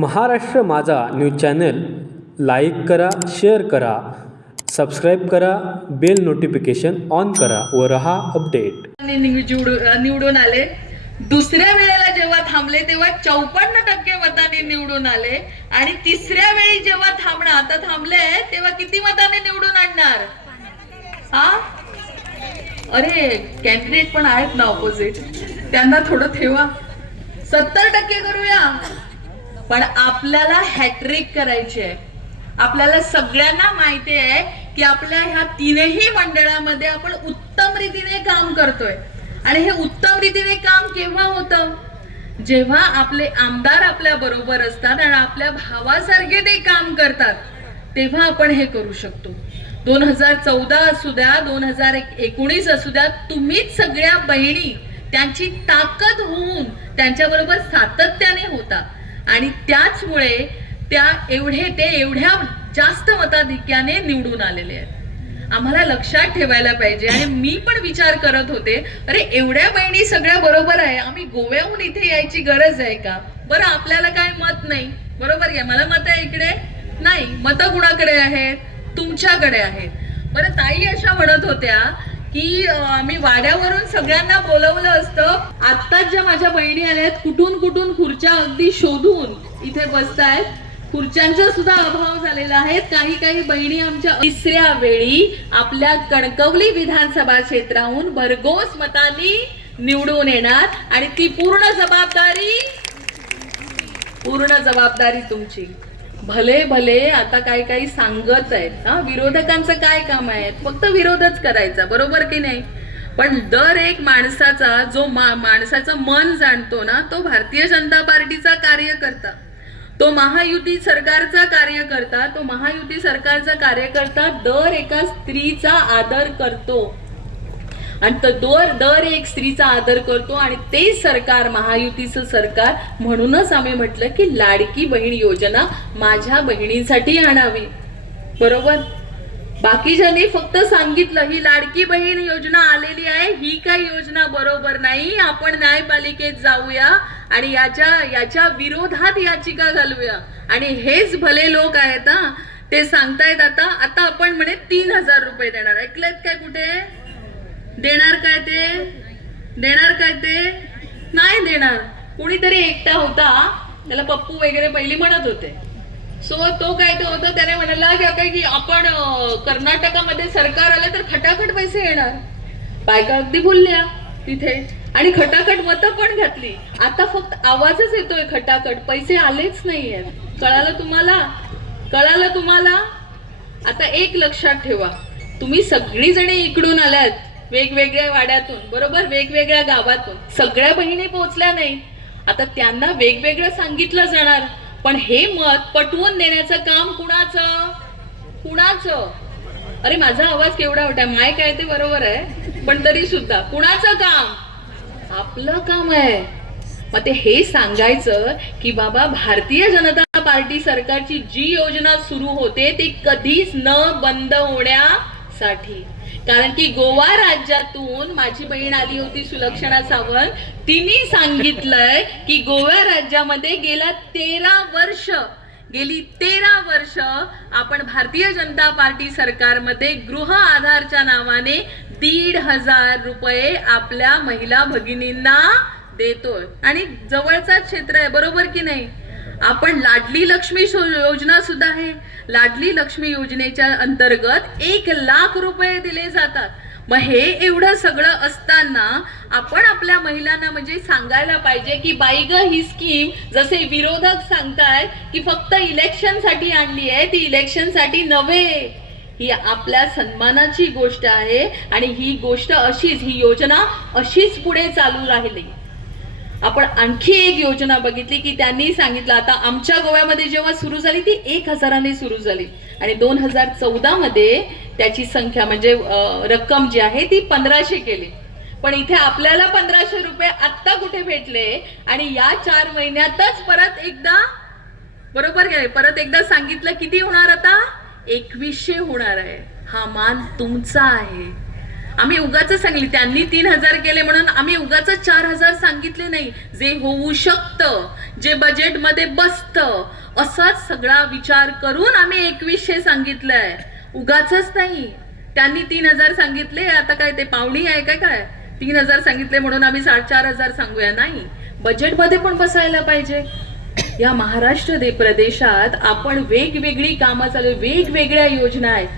Maharashtra Majha news channel like करा share करा subscribe करा बेल नोटिफिकेशन ऑन करा व रहा अपडेट. निवडून निवडून आले. दुसऱ्या वेळेला जेव्हा थांबले तेव्हा चौपन्न टक्के मताने निवडून आले. आणि तिसऱ्या वेळी जेव्हा थांबणं आता थांबले तेव्हा किती मताने निवडून आणणार? हा? अरे कॅन्डिडेट पण आहेत ना ऑपोजिट त्यांना थोडं ठेवा. सत्तर टक्के करूया. पण आपल्याला हॅट्रिक करायची आहे. आपल्याला सगळ्यांना माहिती आहे की आपल्या ह्या तीनही मंडळामध्ये आपण उत्तम रीतीने काम करतोय. आणि हे उत्तम रीतीने काम केव्हा होतं? जेव्हा आपले आमदार आपल्या बरोबर असतात आणि आपल्या भावासारखे ते काम करतात तेव्हा आपण हे करू शकतो. दोन हजार चौदा असू द्या दोन हजार एकोणीस असू द्या तुम्हीच सगळ्या बहिणी त्यांची ताकद होऊन त्यांच्याबरोबर सातत्याने होता. आणि त्याचमुळे त्या एवढे ते एवढ्या जास्त मताधिक्याने निवडून आलेले आहेत. आम्हाला लक्षात ठेवायला पाहिजे. आणि मी पण विचार करत होते अरे एवढ्या बहिणी सगळ्या बरोबर आहे. आम्ही गोव्याहून इथे यायची गरज आहे का? बरं आपल्याला काय मत नाही. बरोबर घ्या मला मत आहे इकडे? नाही. मत कुणाकडे आहेत? तुमच्याकडे आहेत. बरं ताई अशा म्हणत होत्या की मी आम्ही वाड्यावरून सगळ्यांना बोलवलं असतं. आत्ताच ज्या माझ्या बहिणी आल्यात कुठून कुठून खुर्च्या अगदी शोधून इथे बसतायत. खुर्च्यांचा सुद्धा अभाव झालेला आहे. काही काही बहिणी आमच्या तिसऱ्या वेळी आपल्या कणकवली विधानसभा क्षेत्राहून भरघोस मतांनी निवडून येणार आणि ती पूर्ण जबाबदारी पूर्ण जबाबदारी तुमची. भले भले आता काही काही सांगत आहेत हा? विरोधकांचं काय काम आहे फक्त विरोधच करायचा बरोबर की नाही? पण दर एक माणसाचा जो मा माणसाचं मन जाणतो ना तो भारतीय जनता पार्टीचा कार्यकर्ता. तो महायुती सरकारचा कार्यकर्ता तो महायुती सरकारचा कार्यकर्ता दर एका स्त्रीचा आदर करतो. आणि तर दर दर एक स्त्रीचा आदर करतो आणि ते सरकार महायुतीचं सरकार म्हणूनच आम्ही म्हटलं की लाडकी बहीण योजना माझ्या बहिणींसाठी आणावी. बरोबर? बाकीच्यांनी फक्त सांगितलं ही लाडकी बहीण योजना आलेली आहे ही काय योजना बरोबर नाही आपण न्यायपालिकेत जाऊया आणि याच्या याच्या विरोधात याचिका घालूया. आणि हेच भले लोक आहेत ते सांगतायत आता आता आपण म्हणे तीन हजार रुपये देणार. ऐकलेत काय कुठे? देणार काय ते? देणार काय ते? नाही देणार. कुणीतरी एकटा होता. त्याला पप्पू वगैरे पहिली म्हणत होते. सो तो काय तो होता त्याने म्हणाला की काय की आपण कर्नाटकामध्ये सरकार आलं तर खटाखट पैसे येणार. बायका अगदी बोलल्या तिथे. आणि खटाखट मतं पण घातली. आता फक्त आवाजच येतोय खटाखट. पैसे आलेच नाहीयेत. कळालं तुम्हाला? कळालं तुम्हाला? आता एक लक्षात ठेवा. तुम्ही सगळीजणी इकडून आल्यात. वेगवेगळ्या वाड्यातून बरोबर? वेगवेगळ्या गावातून. सगळ्या बहिणी पोहोचल्या नाही. आता त्यांना वेगवेगळं सांगितलं जाणार. पण हे मत पटवून देण्याचं काम कुणाचं? कुणाचं? अरे माझा आवाज केवढा होता माय काय ते बरोबर आहे. पण तरी सुद्धा. कुणाचं काम? आपलं काम आहे. मग ते हे सांगायचं की बाबा भारतीय जनता पार्टी सरकारची जी योजना सुरू होते ती कधीच न बंद होण्या साठी. कारण की गोवा राज्यातून माझी बहीण आली होती सुलक्षणा सावंत. तिने सांगितलंय की गोवा राज्यामध्ये गेल्या तेरा वर्ष. गेली तेरा वर्ष आपण भारतीय जनता पार्टी सरकारमध्ये गृह आधारच्या नावाने दीड हजार रुपये आपल्या महिला भगिनींना देतोय. आणि जवळचा क्षेत्र आहे बरोबर की नाही? आपण लाडली लक्ष्मी योजना सुद्धा आहे. लाडली लक्ष्मी योजनेच्या अंतर्गत एक लाख रुपये दिले जातात. मग हे एवढं सगळं असताना आपण आपल्या महिलांना म्हणजे सांगायला पाहिजे की बाई ग ही स्कीम जसे विरोधक सांगतायत की फक्त इलेक्शनसाठी आणली आहे ती इलेक्शनसाठी नव्हे. ही आपल्या सन्मानाची गोष्ट आहे आणि ही गोष्ट अशीच ही योजना अशीच पुढे चालू राहिली. आपण आणखी एक योजना बघितली की त्यांनी सांगितलं आता आमच्या गोव्यामध्ये जेव्हा सुरू झाली ती एक हजाराने सुरू झाली. आणि दोन हजार चौदामध्ये त्याची संख्या म्हणजे रक्कम जी आहे ती पंधराशे केली. पण इथे आपल्याला पंधराशे रुपये आत्ता कुठे भेटले? आणि या चार महिन्यातच परत एकदा बरोबर आहे परत एकदा सांगितलं किती होणार आता? एकवीसशे होणार आहे. हा मान तुमचा आहे. आम्ही उगाच सांगली त्यांनी तीन हजार केले म्हणून आम्ही उगाच चार हजार सांगितले नाही. जे होऊ शकतं जे बजेटमध्ये बसतं असाच सगळा विचार करून आम्ही एकवीसशे सांगितलंय. उगाच नाही. त्यांनी तीन हजार सांगितले आता काय ते पाहुणी आहे काय काय? तीन हजार सांगितले म्हणून आम्ही साडेचार हजार सांगूया. नाही. बजेटमध्ये पण बसायला पाहिजे. या महाराष्ट्र दे प्रदेशात आपण वेगवेगळी कामं चालू वेगवेगळ्या योजना आहेत.